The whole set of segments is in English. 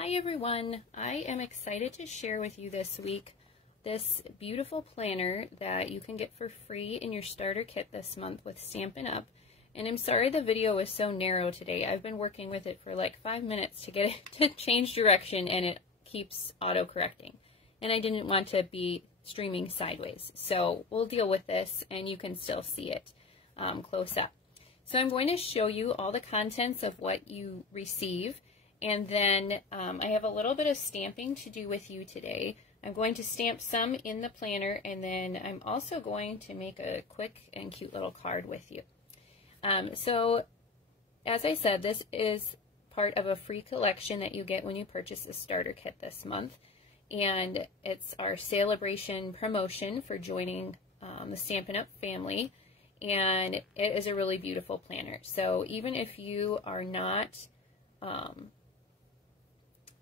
Hi everyone, I am excited to share with you this week this beautiful planner that you can get for free in your starter kit this month with Stampin' Up. And I'm sorry the video was so narrow today. I've been working with it for like 5 minutes to get it to change direction and it keeps auto-correcting. And I didn't want to be streaming sideways. So we'll deal with this and you can still see it close up. So I'm going to show you all the contents of what you receive. And then I have a little bit of stamping to do with you today. I'm going to stamp some in the planner, and then I'm also going to make a quick and cute little card with you. So as I said, this is part of a free collection that you get when you purchase a starter kit this month. And it's our celebration promotion for joining the Stampin' Up family. And it is a really beautiful planner. So even if you are not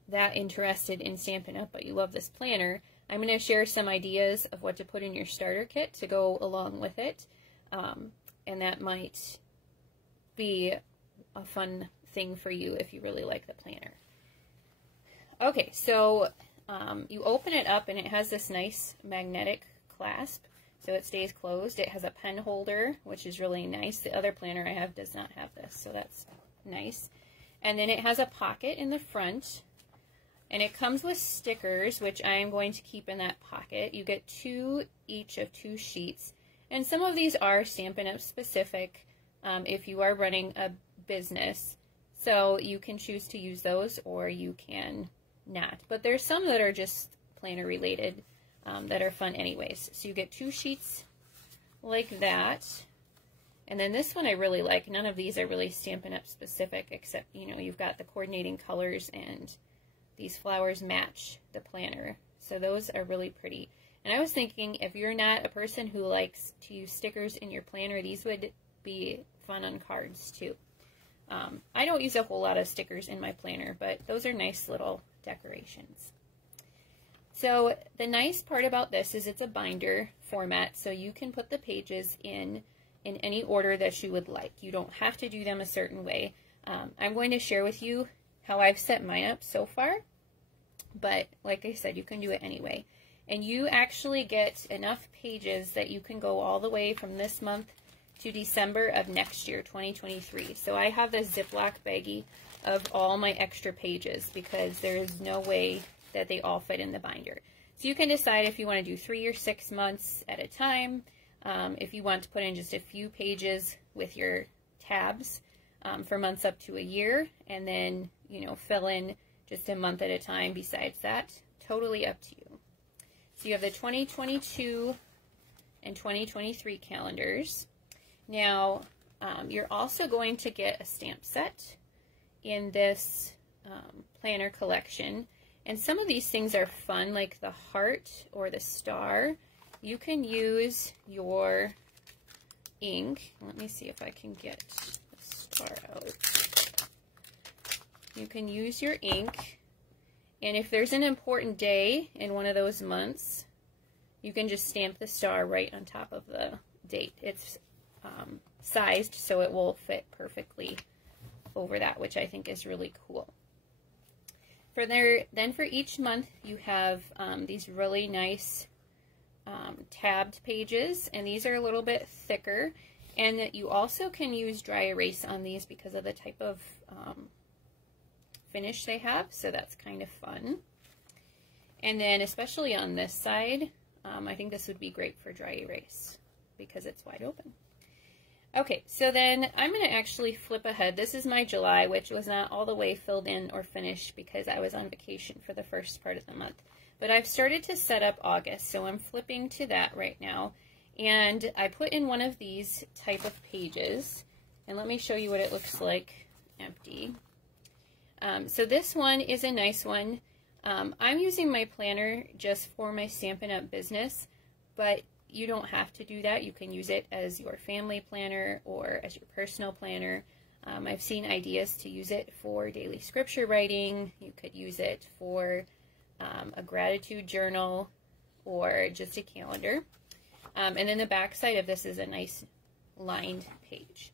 that interested in Stampin' Up, but you love this planner, I'm going to share some ideas of what to put in your starter kit to go along with it, and that might be a fun thing for you if you really like the planner. Okay, so you open it up and it has this nice magnetic clasp, so it stays closed. It has a pen holder, which is really nice. The other planner I have does not have this, so that's nice. And then it has a pocket in the front. And it comes with stickers, which I am going to keep in that pocket. You get each of 2 sheets. And some of these are Stampin' Up specific if you are running a business. So you can choose to use those or you can not. But there's some that are just planner related that are fun anyways. So you get 2 sheets like that. And then this one I really like. None of these are really Stampin' Up specific except, you know, you've got the coordinating colors and these flowers match the planner, so those are really pretty. And I was thinking, if you're not a person who likes to use stickers in your planner, these would be fun on cards too. I don't use a whole lot of stickers in my planner, but those are nice little decorations. So the nice part about this is it's a binder format, so you can put the pages in any order that you would like. You don't have to do them a certain way. I'm going to share with you how I've set mine up so far, but like I said, you can do it anyway. And you actually get enough pages that you can go all the way from this month to December of next year, 2023. So I have this Ziploc baggie of all my extra pages because there is no way that they all fit in the binder. So you can decide if you want to do 3 or 6 months at a time, if you want to put in just a few pages with your tabs for months up to a year, and then, you know, fill in just a month at a time besides that. Totally up to you. So you have the 2022 and 2023 calendars. Now, you're also going to get a stamp set in this planner collection. And some of these things are fun, like the heart or the star. You can use your ink. Let me see if I can get the star out. You can use your ink, and if there's an important day in one of those months, you can just stamp the star right on top of the date. It's sized so it will fit perfectly over that, which I think is really cool. Then for each month, you have these really nice tabbed pages, and these are a little bit thicker, and you also can use dry erase on these because of the type of finish they have, so that's kind of fun. And then especially on this side, I think this would be great for dry erase because it's wide open. Okay, so then I'm going to actually flip ahead. This is my July, which was not all the way filled in or finished because I was on vacation for the first part of the month. But I've started to set up August, so I'm flipping to that right now. And I put in one of these type of pages, and let me show you what it looks like empty. So this one is a nice one. I'm using my planner just for my Stampin' Up business, but you don't have to do that. You can use it as your family planner or as your personal planner. I've seen ideas to use it for daily scripture writing. You could use it for a gratitude journal or just a calendar. And then the back side of this is a nice lined page.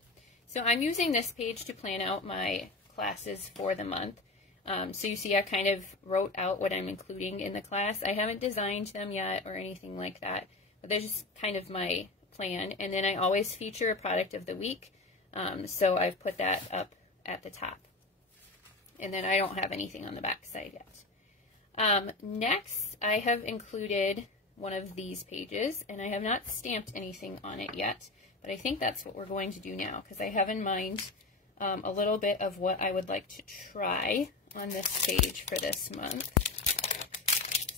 So I'm using this page to plan out my classes for the month. So you see I kind of wrote out what I'm including in the class. I haven't designed them yet or anything like that, but that's just kind of my plan. And then I always feature a product of the week, so I've put that up at the top. And then I don't have anything on the back side yet. Next, I have included one of these pages, and I have not stamped anything on it yet, but I think that's what we're going to do now, because I have in mind a little bit of what I would like to try on this page for this month.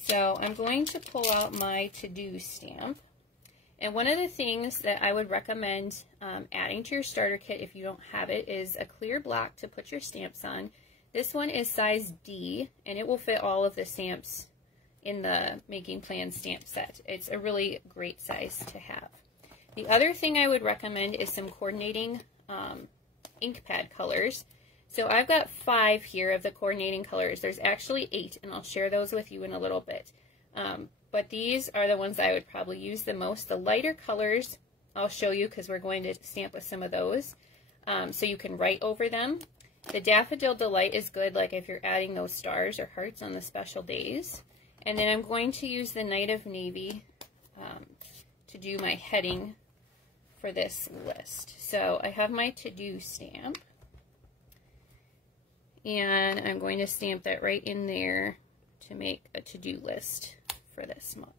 So I'm going to pull out my to-do stamp. And one of the things that I would recommend adding to your starter kit if you don't have it is a clear block to put your stamps on. This one is size D, and it will fit all of the stamps in the Making Plans stamp set. It's a really great size to have. The other thing I would recommend is some coordinating ink pad colors. So I've got 5 here of the coordinating colors. There's actually 8, and I'll share those with you in a little bit. But these are the ones I would probably use the most. The lighter colors I'll show you because we're going to stamp with some of those. So you can write over them. The Daffodil Delight is good, like if you're adding those stars or hearts on the special days. And then I'm going to use the Night of Navy to do my heading for this list. So I have my to-do stamp, and I'm going to stamp that right in there to make a to-do list for this month.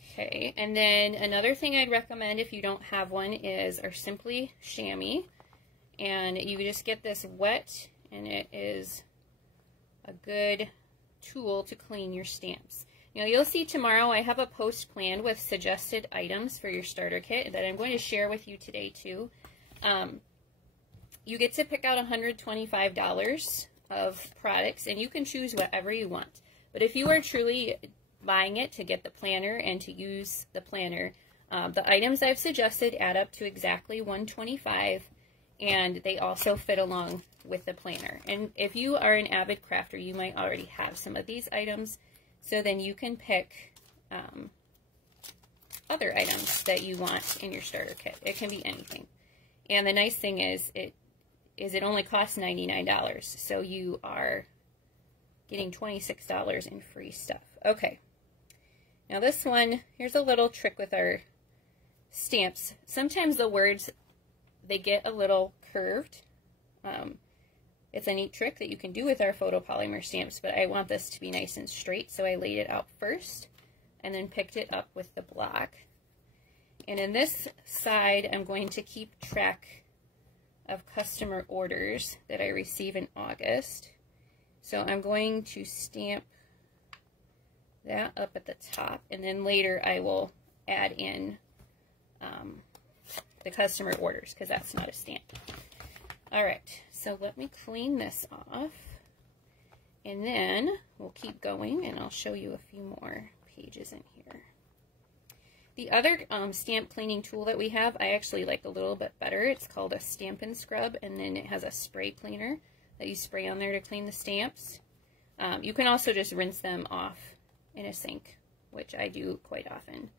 Okay, and then another thing I'd recommend if you don't have one is our Simply Chamois. And you just get this wet, and it is a good tool to clean your stamps. You know, you'll see tomorrow I have a post planned with suggested items for your starter kit that I'm going to share with you today too. You get to pick out $125 of products, and you can choose whatever you want. But if you are truly buying it to get the planner and to use the planner, the items I've suggested add up to exactly $125. And they also fit along with the planner. And if you are an avid crafter, you might already have some of these items. So then you can pick other items that you want in your starter kit. It can be anything. And the nice thing is it only costs $99. So you are getting $26 in free stuff. Okay. Now this one, here's a little trick with our stamps. Sometimes the words, they get a little curved. It's a neat trick that you can do with our photopolymer stamps, but I want this to be nice and straight, so I laid it out first and then picked it up with the block. And in this side, I'm going to keep track of customer orders that I receive in August. So I'm going to stamp that up at the top, and then later I will add in the customer orders, because that's not a stamp. All right, so let me clean this off, and then we'll keep going, and I'll show you a few more pages in here. The other stamp cleaning tool that we have, I actually like a little bit better. It's called a Stampin Scrub, and then it has a spray cleaner that you spray on there to clean the stamps. You can also just rinse them off in a sink, which I do quite often.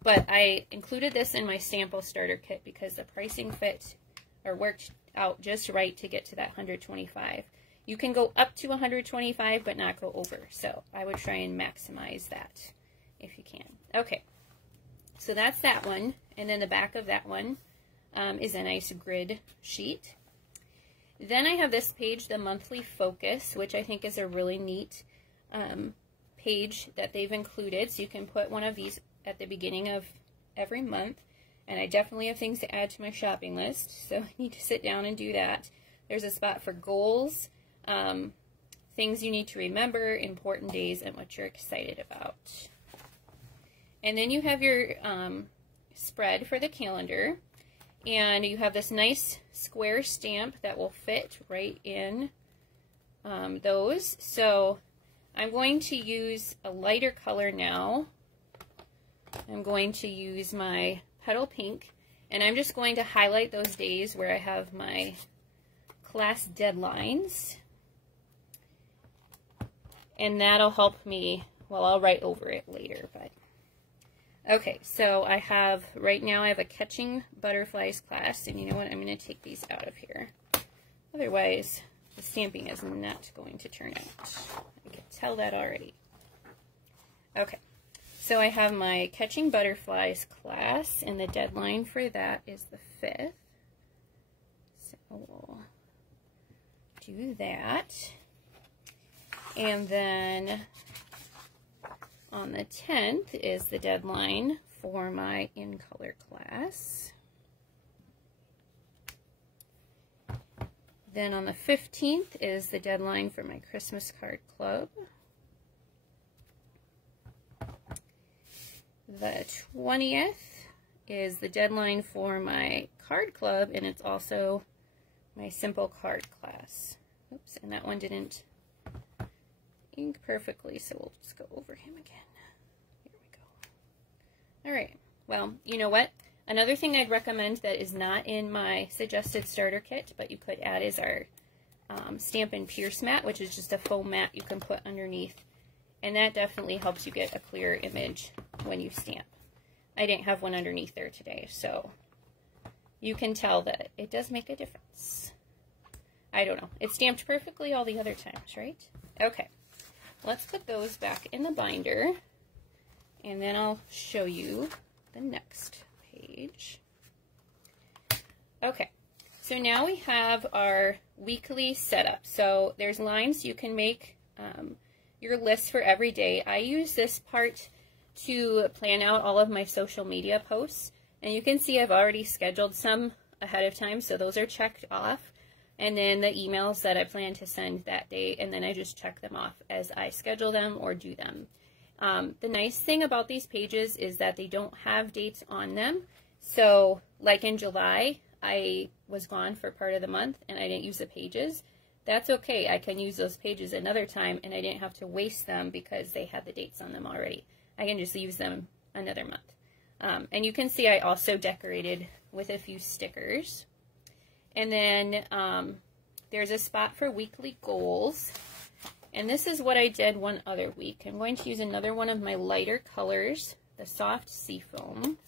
But I included this in my sample starter kit because the pricing fit or worked out just right to get to that $125. You can go up to $125 but not go over. So I would try and maximize that if you can. Okay, so that's that one. And then the back of that one is a nice grid sheet. Then I have this page, the monthly focus, which I think is a really neat page that they've included. So you can put one of these at the beginning of every month, and I definitely have things to add to my shopping list, so I need to sit down and do that. There's a spot for goals, things you need to remember, important days, and what you're excited about. And then you have your spread for the calendar, and you have this nice square stamp that will fit right in those. So I'm going to use a lighter color now. I'm going to use my Petal Pink, and I'm just going to highlight those days where I have my class deadlines, and that'll help me. Well, I'll write over it later, but okay, so I have, right now I have a Catching Butterflies class, and you know what, I'm going to take these out of here Otherwise, the stamping is not going to turn out. I can tell that already. Okay, so I have my Catching Butterflies class, and the deadline for that is the 5th. So we'll do that. And then on the 10th is the deadline for my In Color class. Then on the 15th is the deadline for my Christmas Card Club. The 20th is the deadline for my card club, and it's also my Simple Card class. Oops, and that one didn't ink perfectly, so we'll just go over him again. Here we go. All right, well, you know what? Another thing I'd recommend that is not in my suggested starter kit, but you could add, is our Stampin' Pierce mat, which is just a foam mat you can put underneath. And that definitely helps you get a clear image when you stamp. I didn't have one underneath there today, so you can tell that it does make a difference. I don't know. It stamped perfectly all the other times, right? Okay, let's put those back in the binder, and then I'll show you the next page. Okay, so now we have our weekly setup. So there's lines you can make your list for every day. I use this part to plan out all of my social media posts, and you can see I've already scheduled some ahead of time, so those are checked off. And then the emails that I plan to send that day, and then I just check them off as I schedule them or do them. The nice thing about these pages is that they don't have dates on them. So like in July, I was gone for part of the month and I didn't use the pages. That's okay. I can use those pages another time, and I didn't have to waste them because they had the dates on them already. I can just use them another month. And you can see I also decorated with a few stickers. And then there's a spot for weekly goals. And this is what I did one other week. I'm going to use another one of my lighter colors, the soft seafoam.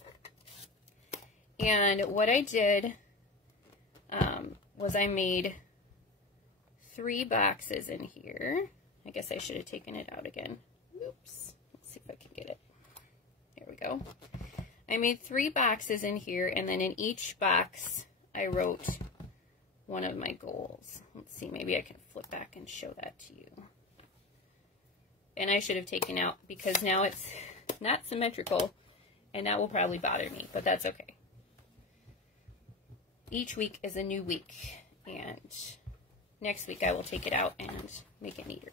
And what I did was I made 3 boxes in here. I guess I should have taken it out again. Oops. Let's see if I can get it. There we go. I made 3 boxes in here, and then in each box I wrote one of my goals. Let's see, maybe I can flip back and show that to you. And I should have taken out, because now it's not symmetrical, and that will probably bother me, but that's okay. Each week is a new week, and next week I will take it out and make it neater.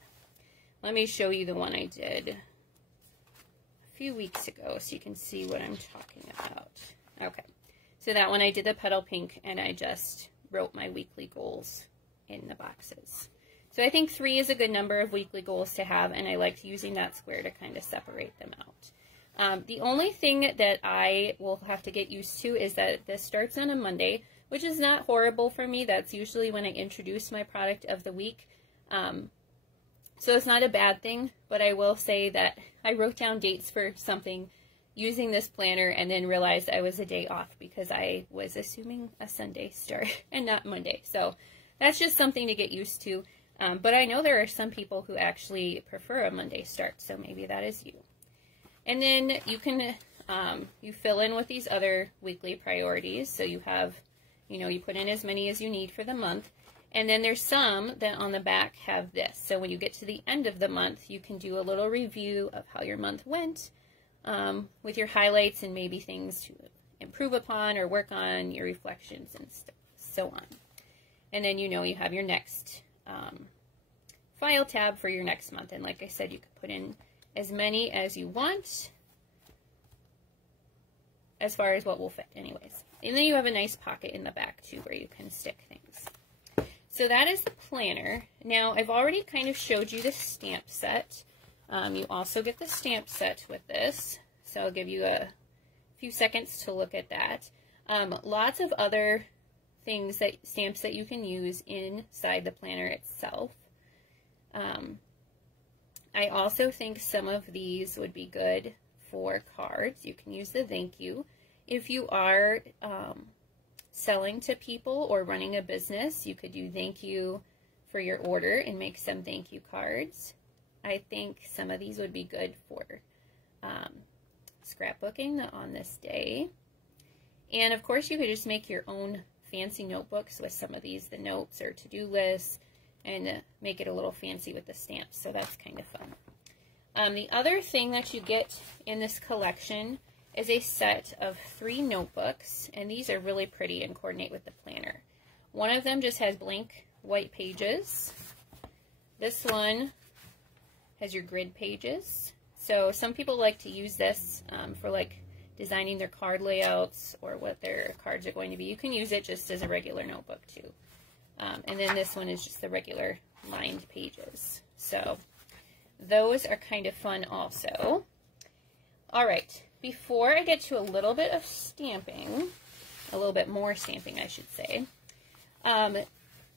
Let me show you the one I did a few weeks ago so you can see what I'm talking about. Okay, so that one I did the petal pink, and I just wrote my weekly goals in the boxes. So I think 3 is a good number of weekly goals to have, and I liked using that square to kind of separate them out. The only thing that I will have to get used to is that this starts on a Monday, which is not horrible for me. That's usually when I introduce my product of the week. So it's not a bad thing, but I will say that I wrote down dates for something using this planner and then realized I was a day off because I was assuming a Sunday start and not Monday. So that's just something to get used to. But I know there are some people who actually prefer a Monday start, so maybe that is you. And then you can, you fill in with these other weekly priorities. So you have, you put in as many as you need for the month. And then there's some that on the back have this. So when you get to the end of the month, you can do a little review of how your month went with your highlights and maybe things to improve upon or work on, your reflections and so on. And then you have your next file tab for your next month. And like I said, you can put in as many as you want as far as what will fit anyways. And then you have a nice pocket in the back too where you can stick things. So that is the planner. Now I've already kind of showed you the stamp set. You also get the stamp set with this. So I'll give you a few seconds to look at that. Lots of other things, stamps that you can use inside the planner itself. I also think some of these would be good for cards. You can use the thank you. If you are selling to people or running a business, you could do thank you for your order and make some thank you cards. I think some of these would be good for scrapbooking on this day. And of course you could just make your own fancy notebooks with some of these, the notes or to-do lists, and make it a little fancy with the stamps. So that's kind of fun. The other thing that you get in this collection is a set of 3 notebooks, and these are really pretty and coordinate with the planner. One of them just has blank white pages. This one has your grid pages. So some people like to use this for like designing their card layouts or what their cards are going to be. You can use it just as a regular notebook too. And then this one is just the regular lined pages. So those are kind of fun also. All right, before I get to a little bit of stamping, a little bit more stamping I should say,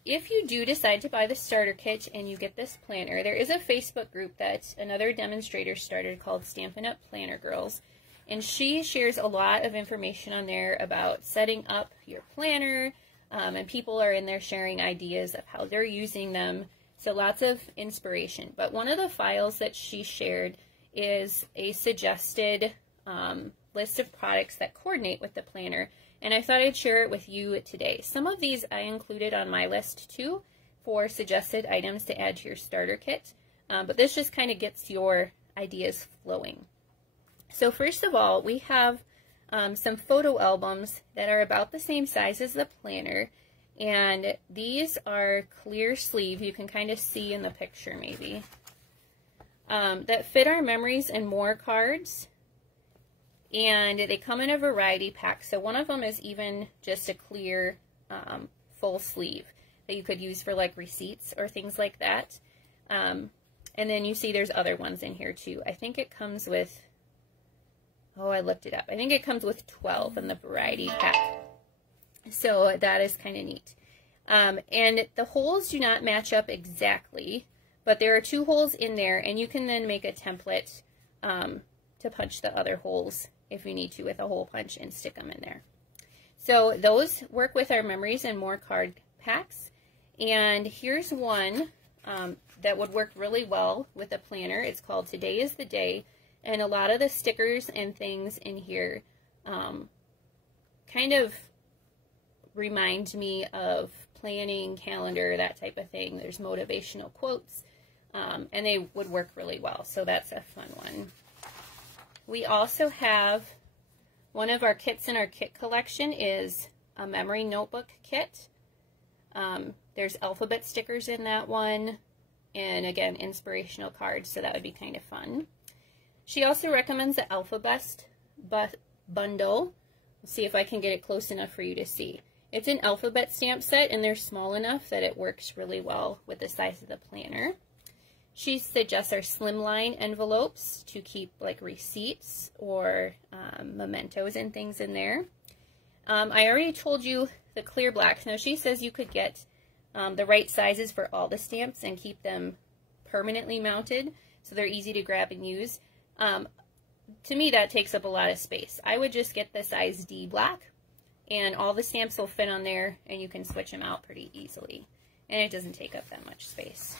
if you do decide to buy the starter kit and you get this planner, there is a Facebook group that another demonstrator started called Stampin' Up! Planner Girls, and she shares a lot of information on there about setting up your planner, and people are in there sharing ideas of how they're using them, so lots of inspiration. But one of the files that she shared is a suggested list of products that coordinate with the planner, and I thought I'd share it with you today. Some of these I included on my list too for suggested items to add to your starter kit, but this just kind of gets your ideas flowing. So first of all, we have some photo albums that are about the same size as the planner, and these are clear sleeve, you can kind of see in the picture maybe, that fit our memories and more cards. And they come in a variety pack. So one of them is even just a clear full sleeve that you could use for like receipts or things like that. And then you see there's other ones in here too. I think it comes with, oh, I looked it up. I think it comes with 12 in the variety pack. So that is kind of neat. And the holes do not match up exactly, but there are 2 holes in there, and you can then make a template to punch the other holes if you need to with a hole punch and stick them in there. So those work with our memories and more card packs. And here's one that would work really well with a planner. It's called Today is the Day. And a lot of the stickers and things in here kind of remind me of planning, calendar, that type of thing. There's motivational quotes, and they would work really well. So that's a fun one. We also have one of our kits in our kit collection is a memory notebook kit. There's alphabet stickers in that one, and again, inspirational cards, so that would be kind of fun. She also recommends the Alphabet bundle. Let's see if I can get it close enough for you to see. It's an alphabet stamp set, and they're small enough that it works really well with the size of the planner. She suggests our slimline envelopes to keep like receipts or mementos and things in there. I already told you the clear blacks. Now she says you could get the right sizes for all the stamps and keep them permanently mounted so they're easy to grab and use. To me that takes up a lot of space. I would just get the size D black, and all the stamps will fit on there and you can switch them out pretty easily, and it doesn't take up that much space.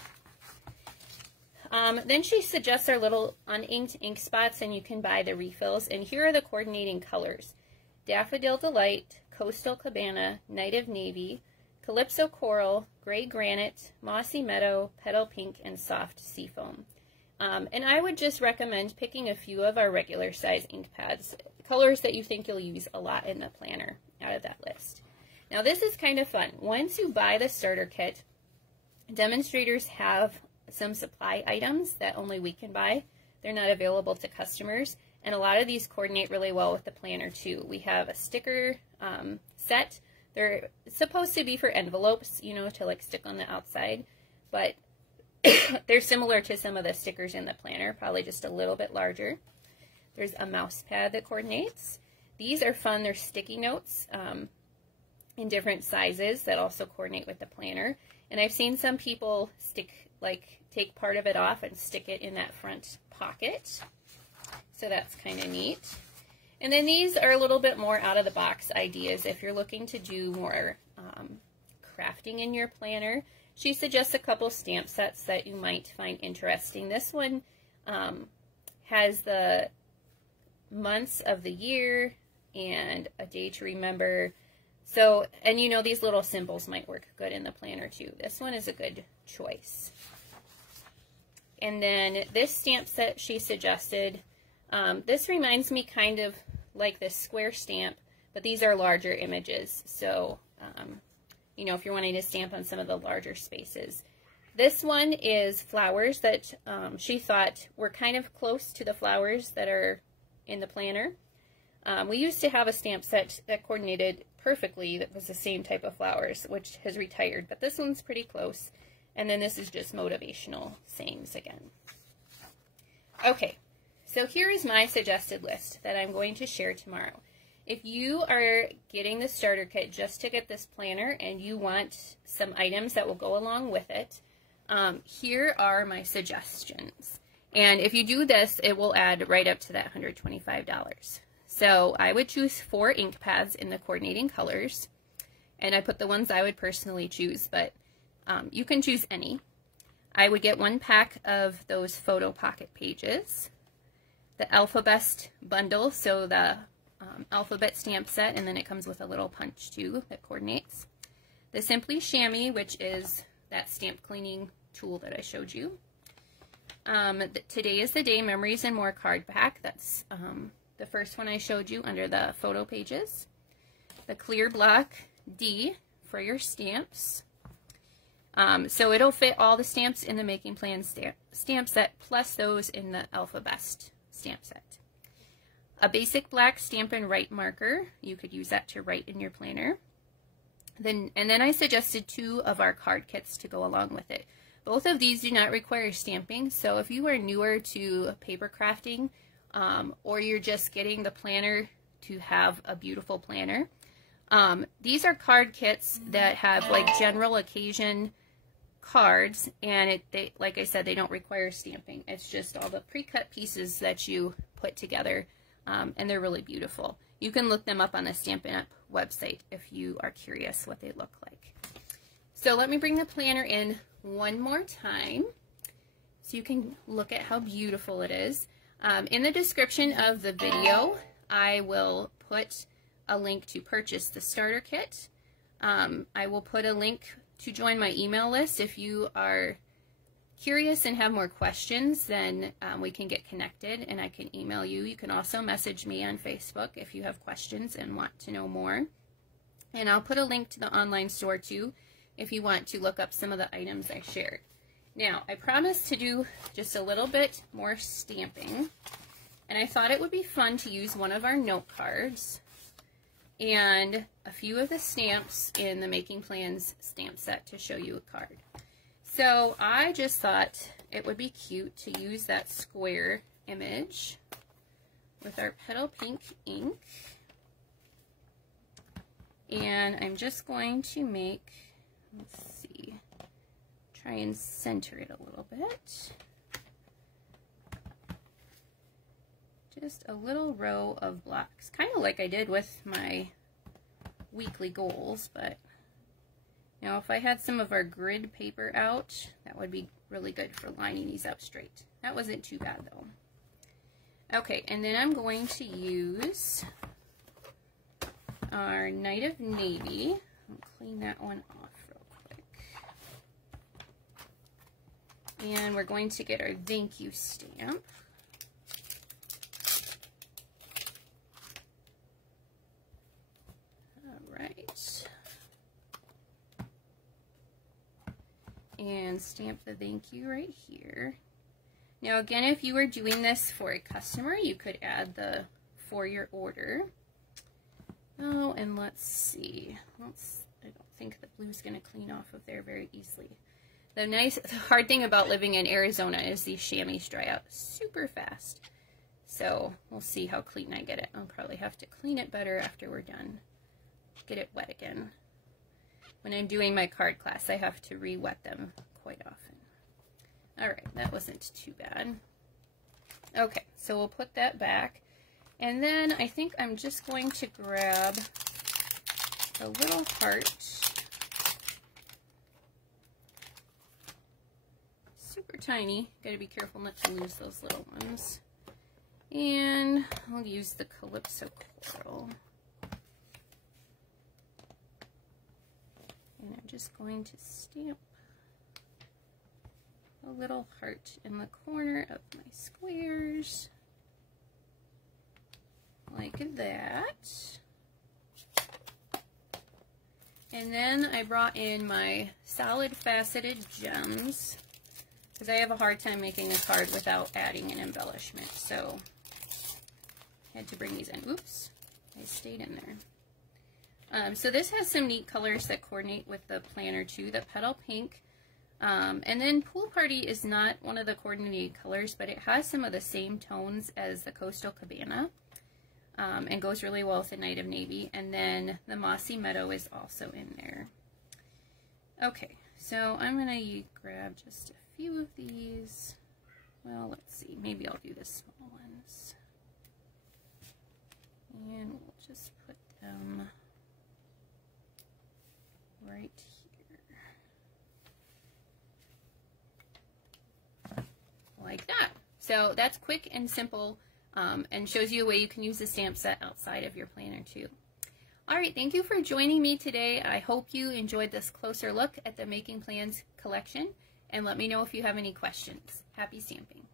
Then she suggests our little uninked ink spots, and you can buy the refills. And here are the coordinating colors: Daffodil Delight, Coastal Cabana, Night of Navy, Calypso Coral, Gray Granite, Mossy Meadow, Petal Pink, and Soft Seafoam. And I would just recommend picking a few of our regular size ink pads, colors that you think you'll use a lot in the planner out of that list. Now this is kind of fun. Once you buy the starter kit, demonstrators have some supply items that only we can buy. They're not available to customers, and a lot of these coordinate really well with the planner too. We have a sticker set. They're supposed to be for envelopes, you know, to like stick on the outside, but they're similar to some of the stickers in the planner, probably just a little bit larger. There's a mouse pad that coordinates. These are fun. They're sticky notes in different sizes that also coordinate with the planner. And I've seen some people take part of it off and stick it in that front pocket. So that's kind of neat. And then these are a little bit more out of the box ideas if you're looking to do more crafting in your planner. She suggests a couple stamp sets that you might find interesting. This one has the months of the year and a day to remember. So, and you know, these little symbols might work good in the planner too. This one is a good choice. And then this stamp set she suggested, this reminds me kind of like this square stamp, but these are larger images. So, you know, if you're wanting to stamp on some of the larger spaces. This one is flowers that she thought were kind of close to the flowers that are in the planner. We used to have a stamp set that coordinated perfectly that was the same type of flowers, which has retired, but this one's pretty close. And then this is just motivational sayings again. Okay, so here is my suggested list that I'm going to share tomorrow. If you are getting the starter kit just to get this planner and you want some items that will go along with it, here are my suggestions. And if you do this, it will add right up to that $125. So I would choose 4 ink pads in the coordinating colors. And I put the ones I would personally choose, but you can choose any. I would get 1 pack of those photo pocket pages. The Alphabet bundle, so the alphabet stamp set, and then it comes with a little punch too that coordinates. The Simply Chamois, which is that stamp cleaning tool that I showed you. Today is the Day Memories and More card pack. That's the first one I showed you under the photo pages. The Clear Block D for your stamps. So it'll fit all the stamps in the Making Plan stamp set plus those in the Alphabet stamp set. A basic black Stampin' Write marker. You could use that to write in your planner. And then I suggested 2 of our card kits to go along with it. Both of these do not require stamping, so if you are newer to paper crafting, or you're just getting the planner to have a beautiful planner, these are card kits that have like general occasion cards, and they, like I said, they don't require stamping. It's just all the pre-cut pieces that you put together. And they're really beautiful. You can look them up on the Stampin' Up website if you are curious what they look like. So let me bring the planner in one more time so you can look at how beautiful it is. In the description of the video, I will put a link to purchase the starter kit. I will put a link to join my email list. If you are curious and have more questions, then we can get connected and I can email you. You can also message me on Facebook if you have questions and want to know more. And I'll put a link to the online store too if you want to look up some of the items I shared. Now, I promised to do just a little bit more stamping, and I thought it would be fun to use one of our note cards and a few of the stamps in the Making Plans stamp set to show you a card. So I just thought it would be cute to use that square image with our Petal Pink ink. And I'm just going to make, let's see, try and center it a little bit. Just a little row of blocks, kind of like I did with my weekly goals, but now, if I had some of our grid paper out, that would be really good for lining these up straight. That wasn't too bad, though. Okay, and then I'm going to use our Night of Navy. I'll clean that one off real quick. And we're going to get our thank you stamp. All right. And stamp the thank you right here. Now again, if you were doing this for a customer, you could add the for your order. Oh, and let's see. I don't think the blue's going to clean off of there very easily. The hard thing about living in Arizona is these chamois dry out super fast. So we'll see how clean I get it. I'll probably have to clean it better after we're done. Get it wet again. When I'm doing my card class, I have to re-wet them quite often. All right, that wasn't too bad. Okay, so we'll put that back. And then I think I'm just going to grab a little heart. Super tiny. Got to be careful not to lose those little ones. And I'll use the Calypso coral. And I'm just going to stamp a little heart in the corner of my squares. Like that. And then I brought in my solid faceted gems because I have a hard time making a card without adding an embellishment. So I had to bring these in. Oops, I stayed in there. So this has some neat colors that coordinate with the planner too. The Petal Pink. And then Pool Party is not one of the coordinated colors, but it has some of the same tones as the Coastal Cabana. And goes really well with the Night of Navy. And then the Mossy Meadow is also in there. Okay, so I'm going to grab just a few of these. Well, let's see. Maybe I'll do the small ones. And we'll just put them right here. Like that. So that's quick and simple. And shows you a way you can use the stamp set outside of your planner too. Alright, thank you for joining me today. I hope you enjoyed this closer look at the Making Plans collection, and let me know if you have any questions. Happy stamping!